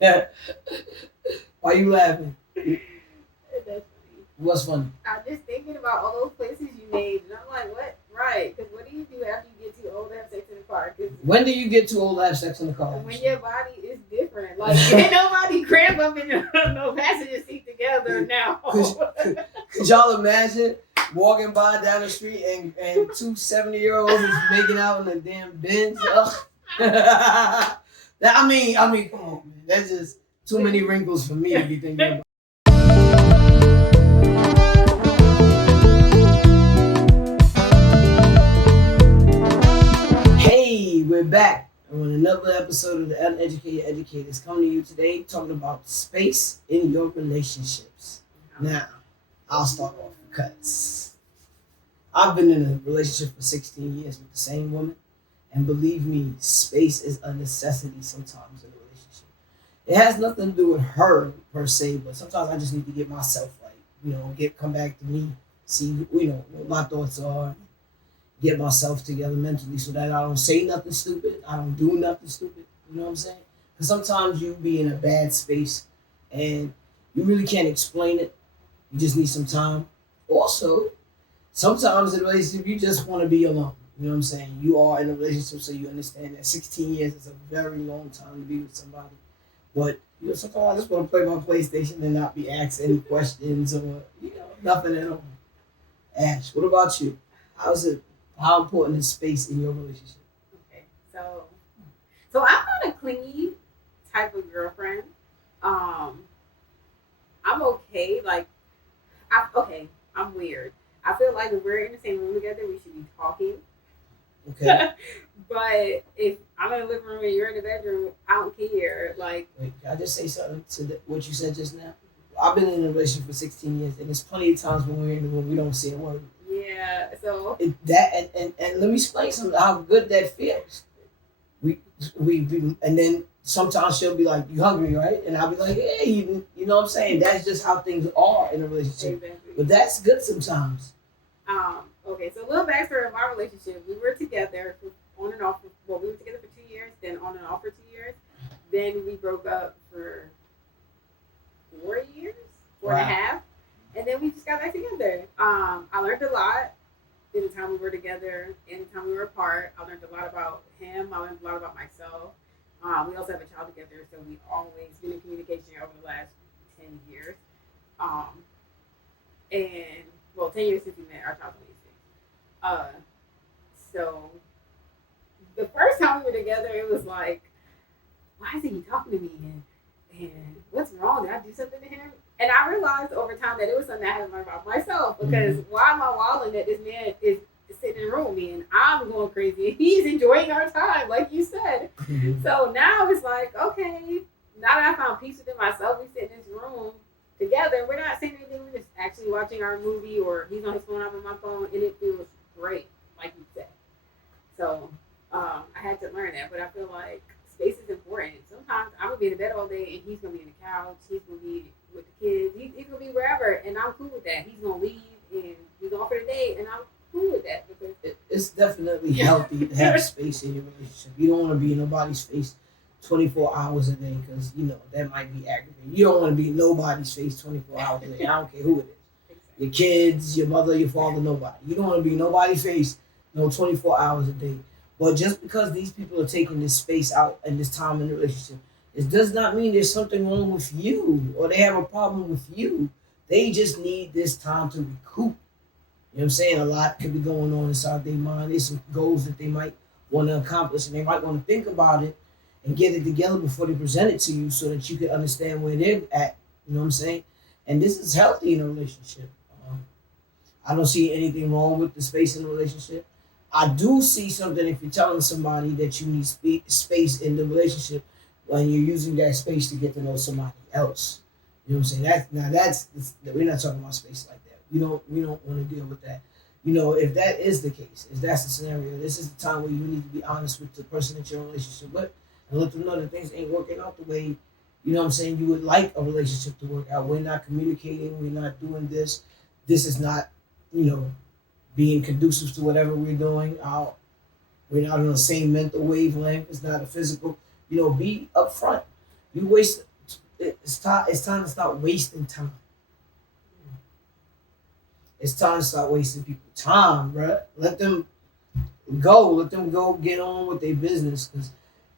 Why you laughing? That's funny. What's funny? I'm just thinking about all those places you named, and I'm like, what? Right? Because what do you do after you get too old to have sex in the car? Because When do you get too old to have sex in the car? when your body is different, like ain't nobody cramp up in no passenger seat together now. Could y'all imagine walking by down the street and two 70-year-olds is making out in the damn Benz? I mean, come on, man. That's just too many wrinkles for me to be thinking about. Hey, we're back on another episode of the Uneducated Educators, coming to you today talking about space in your relationships. Now, I'll start off because I've been in a relationship for 16 years with the same woman, and believe me, space is a necessity sometimes in a relationship. It has nothing to do with her per se, but sometimes I just need to get myself right. Come back to me, see what my thoughts are, get myself together mentally so that I don't say nothing stupid, I don't do nothing stupid. You know what I'm saying? Because sometimes you be in a bad space and you really can't explain it. You just need some time. Also, sometimes in a relationship you just want to be alone. You know what I'm saying? You are in a relationship, so you understand that 16 years is a very long time to be with somebody. But sometimes I just want to play my PlayStation and not be asked any questions or nothing at all. Ash, what about you? How's it? How important is space in your relationship? Okay, so I'm not a clingy type of girlfriend. Um, I'm okay. I'm weird. I feel like if we're in the same room together, we should be talking. Okay. But if I'm in the living room and you're in the bedroom, I don't care. Like, Wait, can I just say something to what you said just now? I've been in a relationship for 16 years, and there's plenty of times when we're in the room we don't say a word. yeah. So And let me explain something how good that feels. And then sometimes she'll be like, "You hungry, right?" And I'll be like, "Hey, you know what I'm saying?" That's just how things are in a relationship. exactly. But that's good sometimes. Okay. So a little backstory of our relationship. We were together on and off. Well, we were together for 2 years, then on and off for 2 years. Then we broke up for 4 years, four and a Wow. half, and then we just got back together. I learned a lot in the time we were together, in the time we were apart. I learned a lot about him. I learned a lot about myself. We also have a child together, so we've always been in communication over the last 10 years. Um, and well, 10 years since we met. Our child's only 6. Uh, so the first time we were together, it was like, why isn't he talking to me? And what's wrong? Did I do something to him? And I realized over time that it was something I had to learn about myself. Because why am I wilding that this man is sitting in the room with me and I'm going crazy and he's enjoying our time, like you said. So now it's like, okay, now that I found peace within myself, we sit in this room together. We're not saying anything. We're just actually watching our movie, or he's on his phone, I'm on my phone, and it feels great, like you said. So I had to learn that, but I feel like space is important. Sometimes I'm gonna be in the bed all day, and he's gonna be in the couch. He's gonna be with the kids. He's gonna be wherever, and I'm cool with that. He's gonna leave, and we go for the day, and I'm cool with that because It's definitely healthy to have space in your relationship. You don't want to be in nobody's face 24 hours a day because that might be aggravating. You don't want to be in nobody's face 24 hours a day. I don't care who it is. Your kids, your mother, your father, nobody. You don't want to be in nobody's face 24 hours a day. But just because these people are taking this space out and this time in the relationship, it does not mean there's something wrong with you or they have a problem with you. They just need this time to recoup. You know what I'm saying? A lot could be going on inside their mind. There's some goals that they might want to accomplish, and they might want to think about it and get it together before they present it to you so that you can understand where they're at. You know what I'm saying? And this is healthy in a relationship. I don't see anything wrong with the space in a relationship. I do see something if you're telling somebody that you need space in the relationship when you're using that space to get to know somebody else. You know what I'm saying? We're not talking about space like that. We don't want to deal with that. If that is the case, if that's the scenario, this is the time where you need to be honest with the person that you're in a relationship with and let them know that things ain't working out the way, you would like a relationship to work out. We're not communicating, we're not doing this. This is not, you know, being conducive to whatever we're doing. We're not on the same mental wavelength. It's not a physical, be upfront. You waste. It's time. It's time to stop wasting time. It's time to stop wasting people's time, bruh. Let them go. Let them go get on with their business. Because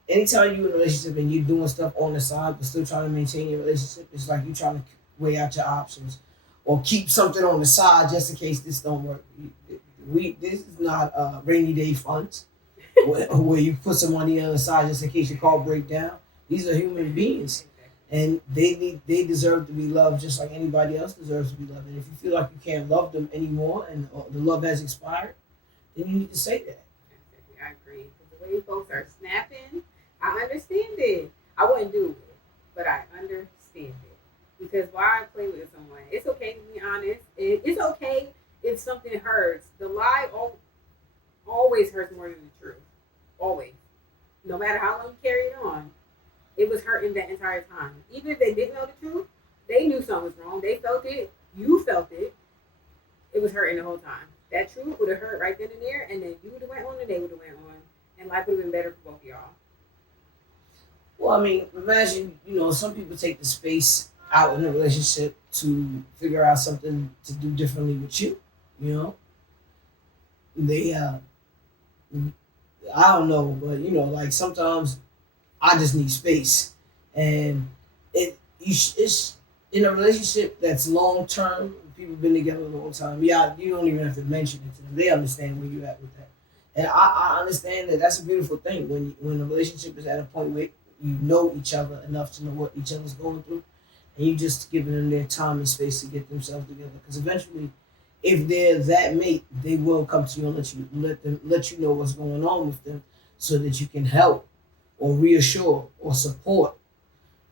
anytime you're in a relationship and you're doing stuff on the side but still trying to maintain your relationship, it's like you're trying to weigh out your options or keep something on the side just in case this don't work. This is not rainy day funds where you put some money on the side just in case your car break down. These are human beings, and they deserve to be loved just like anybody else deserves to be loved. And if you feel like you can't love them anymore and the love has expired, then you need to say that. I agree. 'Cause the way folks are snapping, I understand it. I wouldn't do it, but I understand it. Because why play with someone? It's okay to be honest. It's okay if something hurts. The lie always hurts more than the truth. Always. No matter how long you carry it on, it was hurting that entire time. Even if they didn't know the truth, they knew something was wrong. They felt it. You felt it. It was hurting the whole time. That truth would have hurt right then and there, and then you would have went on, and they would have went on, and life would have been better for both of y'all. Well, I mean, imagine, some people take the space out in a relationship to figure out something to do differently with you. You know, they, I don't know, but like sometimes I just need space, and it's in a relationship that's long term. People been together a long time. Yeah, you don't even have to mention it to them. They understand where you're at with that, and I understand that that's a beautiful thing when a relationship is at a point where you know each other enough to know what each other's going through, and you just giving them their time and space to get themselves together. Because eventually, if they're that mate, they will come to you and let you know what's going on with them, so that you can help or reassure or support.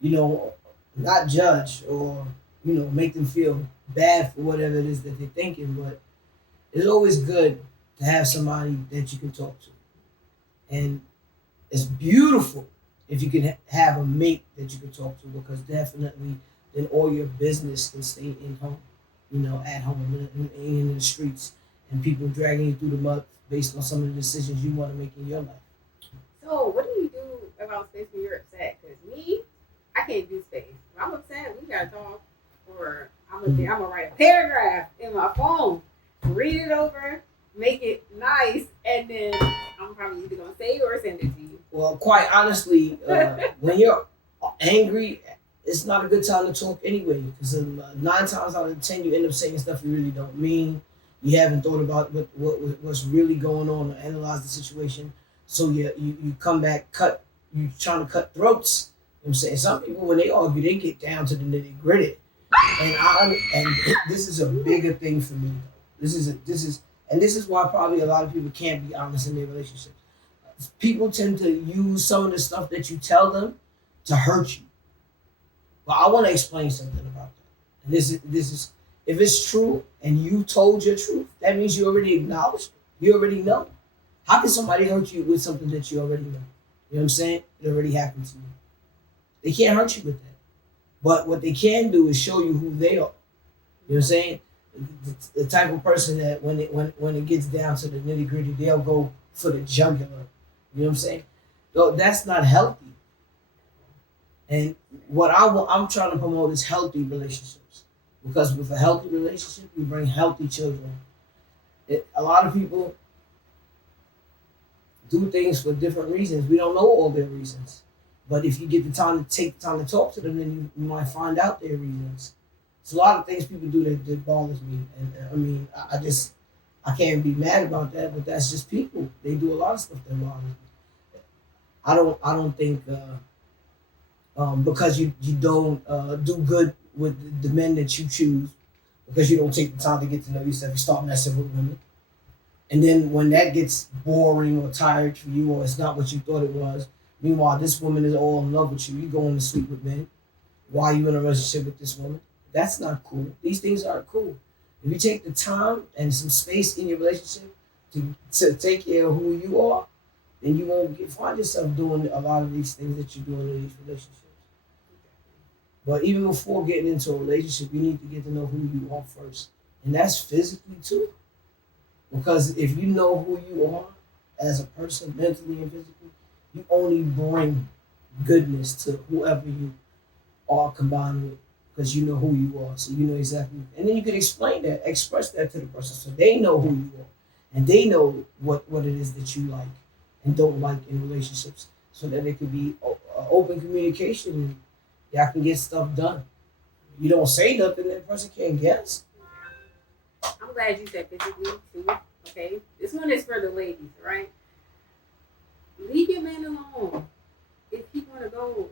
You know, not judge or make them feel bad for whatever it is that they're thinking. But it's always good to have somebody that you can talk to, and it's beautiful if you can have a mate that you can talk to, because definitely then all your business can stay in home, at home and in the streets, and people dragging you through the mud based on some of the decisions you want to make in your life. So, what do you do about space when you're upset? Because me, I can't do space. If I'm upset, we gotta talk, or I'm gonna write a paragraph in my phone, read it over, make it nice, and then I'm probably either gonna say it or send it to you. Well, quite honestly, when you're angry, it's not a good time to talk anyway. Because 9 times out of 10, you end up saying stuff you really don't mean. You haven't thought about what's really going on or analyze the situation. So you come back, you trying to cut throats. You know what I'm saying? Some people, when they argue, they get down to the nitty gritty. And this is a bigger thing for me. This is why probably a lot of people can't be honest in their relationships. People tend to use some of the stuff that you tell them to hurt you. But I want to explain something about that. And this is if it's true and you told your truth, that means you already acknowledged it. You already know. How can somebody hurt you with something that you already know? You know what I'm saying? It already happened to you. They can't hurt you with that. But what they can do is show you who they are. You know what I'm saying? The type of person that when it gets down to the nitty gritty, they'll go for the jugular. You know what I'm saying? So that's not healthy. And what I'm trying to promote is healthy relationships, because with a healthy relationship, you bring healthy children. A lot of people do things for different reasons. We don't know all their reasons, but if you get the time to take the time to talk to them, then you might find out their reasons. It's a lot of things people do that bothers me, and I mean, I can't be mad about that, but that's just people. They do a lot of stuff that bothers me. I don't think because you don't do good with the men that you choose, because you don't take the time to get to know yourself, you start messing with women, and then when that gets boring or tired for you, or it's not what you thought it was, meanwhile this woman is all in love with you, you going to sleep with men while you in a relationship with this woman. That's not cool. These things aren't cool. If you take the time and some space in your relationship to take care of who you are, then you won't find yourself doing a lot of these things that you're doing in these relationships. But even before getting into a relationship, you need to get to know who you are first. And that's physically too. Because if you know who you are as a person, mentally and physically, you only bring goodness to whoever you are combined with, because you know who you are, so you know exactly. And then you can explain that, express that to the person, so they know who you are, and they know what it is that you like and don't like in relationships, so that it could be open communication and y'all can get stuff done. You don't say nothing, that person can't guess. I'm glad you said physically too. Okay, this one is for the ladies, right? Leave your man alone if he want to go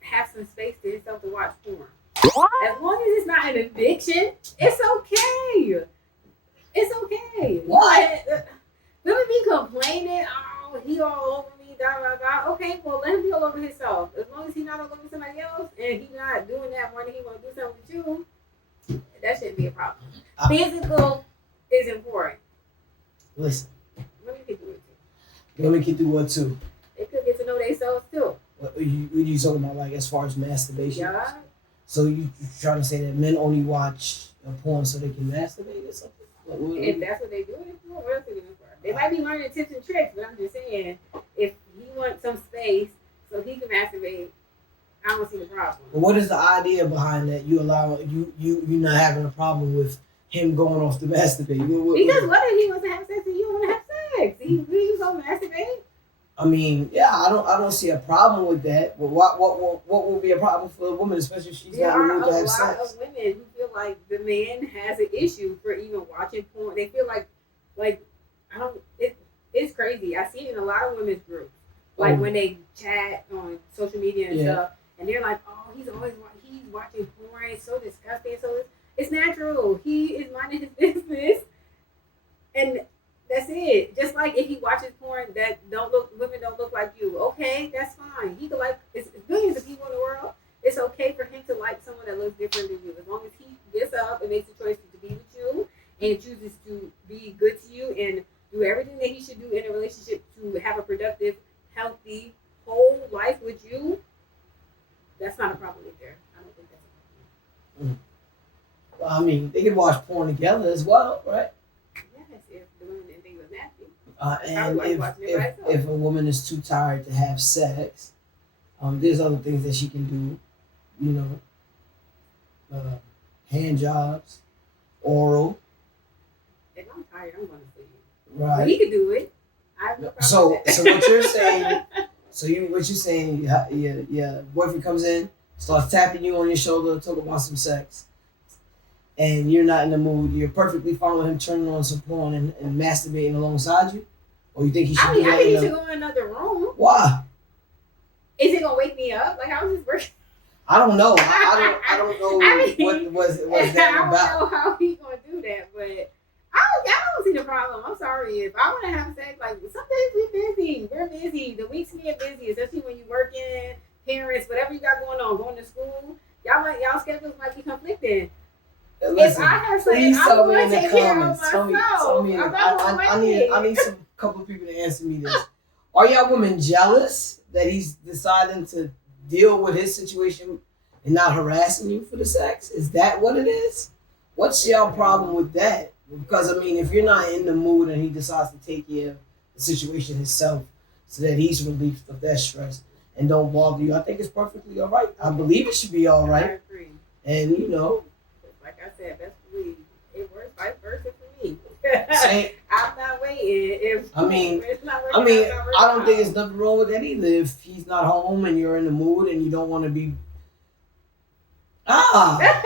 have some space to himself to watch porn. As long as it's not an addiction, it's okay. It's okay. What? Women be complaining, oh, he all over me, da da da. Okay, well let him be all over himself. As long as he's not all over somebody else and he's not doing that more than he want to do something with you, that shouldn't be a problem. Physical is important. Listen, Women can do it too. women can do what too? They could get to know themselves too. What you talking about, like as far as masturbation? Yeah. So you trying to say that men only watch porn so they can masturbate or something? If that's what they do it for, what else are they doing it for? They might be learning tips and tricks, but I'm just saying, if he wants some space so he can masturbate, I don't see the problem. But what is the idea behind that? You allow you not having a problem with him going off to masturbate? Because what if he wants to have sex and you don't want to have sex? He gonna masturbate? I mean, yeah, I don't see a problem with that. But what will be a problem for a woman, especially if she's There not in the are mood a to have lot sex? of women who feel like the man has an issue for even watching porn. They feel like I don't. It's crazy. I see it in a lot of women's groups. Like when they chat on social media and stuff, and they're like, "Oh, he's watching porn. It's so disgusting." So it's natural. He is minding his business, and that's it. Just like if he watches porn that women don't look like you. Okay, that's fine. He could like it's billions of people in the world. It's okay for him to like someone that looks different than you, as long as he gets up and makes a choice to be with you and chooses to be good to you and do everything that he should do in a relationship to have a productive, healthy, whole life with you. That's not a problem either. I don't think that's a problem. Well, I mean, they can watch porn together as well, right? Yes, if the women didn't think it was nasty. And like watching it by itself. if a woman is too tired to have sex, there's other things that she can do. You know, hand jobs, oral. If I'm tired, I'm going to sleep. Right. But he could do it. I have no problem So with that. what you're saying? What you're saying? Yeah. Boyfriend comes in, starts tapping you on your shoulder, talking about some sex, and you're not in the mood. You're perfectly fine with him turning on some porn and masturbating alongside you, or you think he should? I think he should go in another room. Why? Is it gonna wake me up? Like, how is this working? I don't know. I don't know what was that I don't about. know how he gonna do that, but I don't see the problem. I'm sorry if I want to have sex. Like some days we're busy. We're busy. The weeks get busy, especially when you're working, parents, whatever you got going to school. Y'all schedules might be conflicting. Listen, if I have sex, please I'm tell me going in to the take care of comments. Tell myself. me. I'm not gonna I need some couple of people to answer me this. Are y'all women jealous that he's deciding to deal with his situation and not harassing you for the sex? Is that what it is? What's y'all problem with that? Because I mean, if you're not in the mood and he decides to take care of the situation himself so that he's relieved of that stress and don't bother you, I think it's perfectly all right. I believe it should be all I right. agree. And you know, Like I said, best believe it works vice versa for me. same, I'm not waiting. If I mean, it's not I working mean, out, it's not I working don't think out. there's nothing wrong with that either. If he's not home and you're in the mood and you don't want to be, I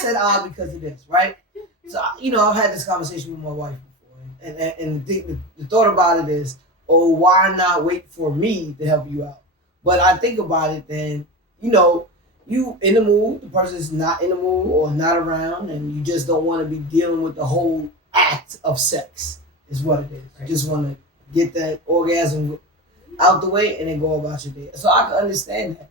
said because of this, right? So I've had this conversation with my wife before, and the thought about it is, oh, why not wait for me to help you out? But I think about it, then you in the mood, the person's not in the mood or not around, and you just don't want to be dealing with the whole act of sex. Is what it is. You just want to get that orgasm out the way and then go about your day. So I can understand that.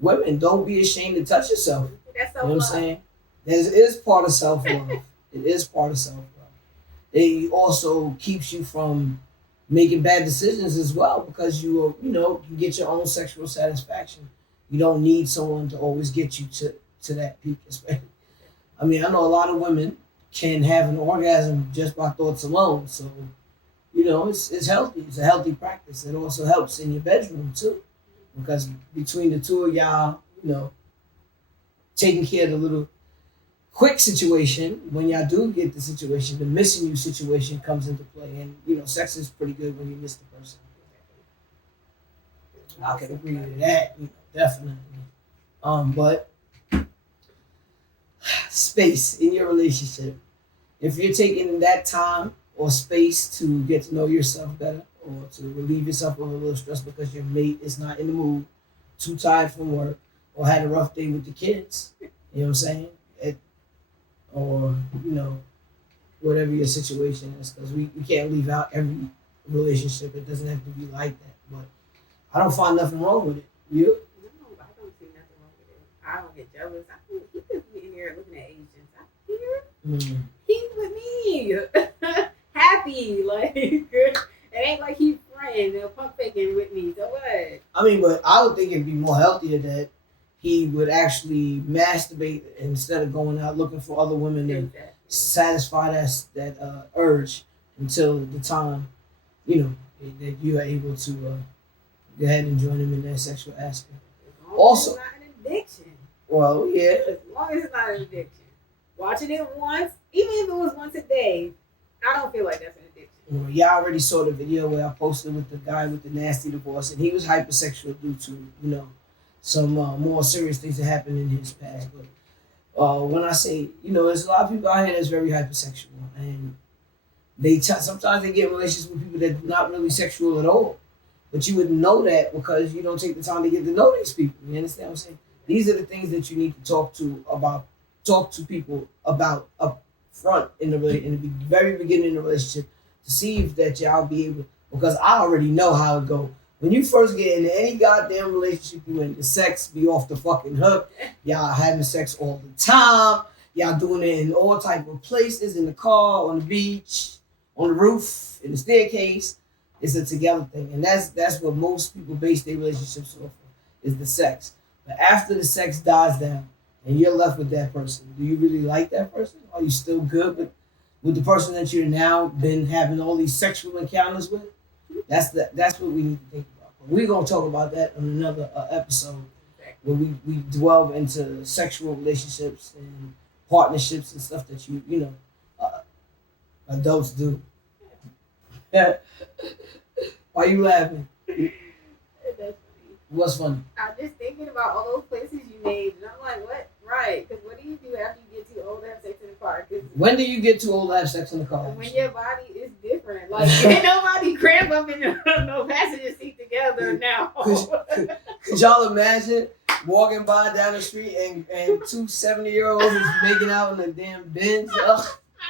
Women, don't be ashamed to touch yourself. That's You know what I'm saying? It is part of self-love. It is part of self-love. It also keeps you from making bad decisions as well because you get your own sexual satisfaction. You don't need someone to always get you to that peak. I mean, I know a lot of women can have an orgasm just by thoughts alone. So you know, it's healthy. It's a healthy practice. It also helps in your bedroom too, because between the two of y'all, you know, taking care of the little quick situation, when y'all do get the situation, the missing you situation comes into play, and you know, sex is pretty good when you miss the person. I can agree with that, you know, definitely. But space in your relationship. If you're taking that time or space to get to know yourself better or to relieve yourself of a little stress because your mate is not in the mood, too tired from work, or had a rough day with the kids, you know what I'm saying? Or, you know, whatever your situation is, because we can't leave out every relationship. It doesn't have to be like that. But I don't find nothing wrong with it. You? No, I don't see nothing wrong with it. I don't get jealous. He could be in here looking at Asians. I'm here. Mm. He's with me. Happy. Like, it ain't like he's friend or pump faking with me. So what? I mean, but I would think it'd be more healthier that he would actually masturbate instead of going out looking for other women to Exactly. satisfy that urge until the time, you know, that you are able to go ahead and join him in that sexual aspect. As long Also- as it's not an addiction. Well, yeah. As long as it's not an addiction. Watching it once, even if it was once a day, I don't feel like that's an addiction. Well, y'all already saw the video where I posted with the guy with the nasty divorce, and he was hypersexual due to, you know, some more serious things that happened in his past. But when I say, you know, there's a lot of people out here that's very hypersexual, and sometimes they get in relationships with people that are not really sexual at all. But you wouldn't know that because you don't take the time to get to know these people. You understand what I'm saying? These are the things that you need to talk to people about up front in the very beginning of the relationship to see if that y'all be able, because I already know how it go. When you first get into any goddamn relationship you in, the sex be off the fucking hook. Y'all having sex all the time. Y'all doing it in all type of places, in the car, on the beach, on the roof, in the staircase. It's a together thing. And that's what most people base their relationships off of, is the sex. But after the sex dies down and you're left with that person, do you really like that person? Are you still good with the person that you're now been having all these sexual encounters with? That's what we need to think about. But we're gonna talk about that in another episode where we delve into sexual relationships and partnerships and stuff that you know adults do. Why you laughing? That's funny. What's funny? I'm just thinking about all those places you named, and I'm like, what? Right? Because what do you do after you get too old to have sex in the car? Because When do you get too old to have sex in the car? when your body is different, like ain't nobody cramp up in no passenger seat together now. Could y'all imagine walking by down the street and two 70-year-olds is making out in the damn Benz?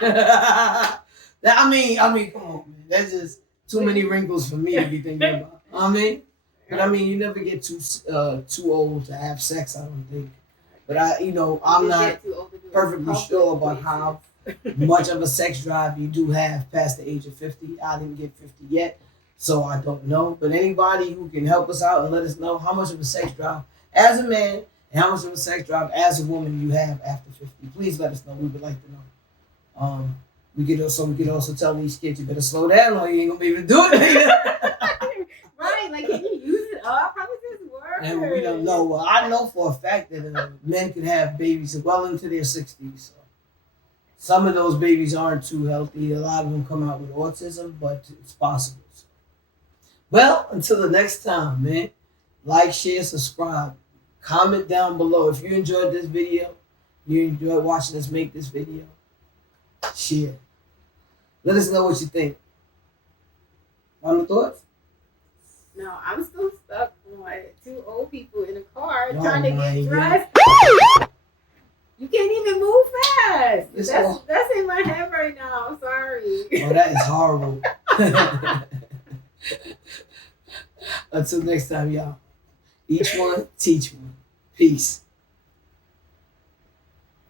I mean, come on, man. That's just too many wrinkles for me to be thinking about. I mean, but I mean, you never get too old to have sex. I don't think. But I'm not perfectly sure about how much of a sex drive you do have past the age of 50. I didn't get 50 yet, so I don't know. But anybody who can help us out and let us know how much of a sex drive as a man and how much of a sex drive as a woman you have after 50, please let us know. We would like to know. We could also tell these kids, you better slow down or you ain't gonna be able to do it. Right? Like, can you use it up? How does this work? And we don't know. Well, I know for a fact that men can have babies well into their 60s. So some of those babies aren't too healthy. A lot of them come out with autism, but it's possible. So. Well, until the next time, man, like, share, subscribe. Comment down below. If you enjoyed this video, you enjoyed watching us make this video, share. Let us know what you think. Final thoughts? No, I'm still stuck on two old people in a car Oh trying to my get God. dressed. You can't even move fast. It's That's in my head right now. I'm sorry. Oh, that is horrible. Until next time, y'all. Each one, teach one. Peace.